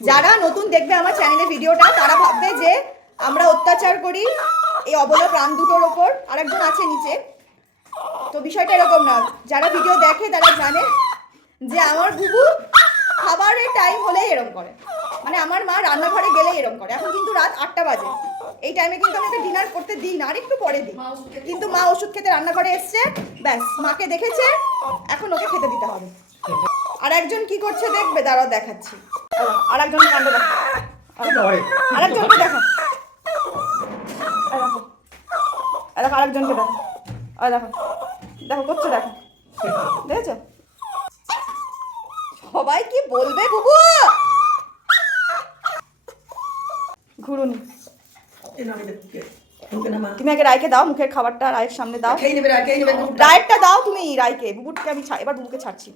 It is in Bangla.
যারা নতুন দেখবে আমার চ্যানেলে ভিডিওটা তারা ভাববে যে আমরা অত্যাচার করি এই অবলা প্রাণ দুটোর ওপর। আরেকজন আছে নিচে, তো বিষয়টা এরকম না। যারা ভিডিও দেখে তারা জানে যে আমার বুবু খাবারের টাইম হলেই এরকম করে, মানে আমার মা রান্নাঘরে গেলেই এরকম করে। এখন কিন্তু রাত 8টা বাজে, এই টাইমে কিন্তু আমি ডিনার করতে দিই না, আর একটু পরে দিই। কিন্তু মা ওষুধ খেতে রান্নাঘরে এসছে, ব্যাস মাকে দেখেছে, এখন ওকে খেতে দিতে হবে। আর একজন কি করছে দেখবে, দাঁড়াও দেখাচ্ছি। আর একজন কাণ্ড দেখো, আরেকজনকে দেখো, দেখো আরেকজনকে দেখো, দেখো দেখো করছে, দেখো দেখেছো? সবাই কি বলবে বুবু? ঘুরুনি। তুমি আগে রায়কে দাও মুখের খাবারটা, রায়ের সামনে দাও, রায়েরটা দাও তুমি রায়কে। বুবুকে আমি এবার বুবুকে ছাড়ছি।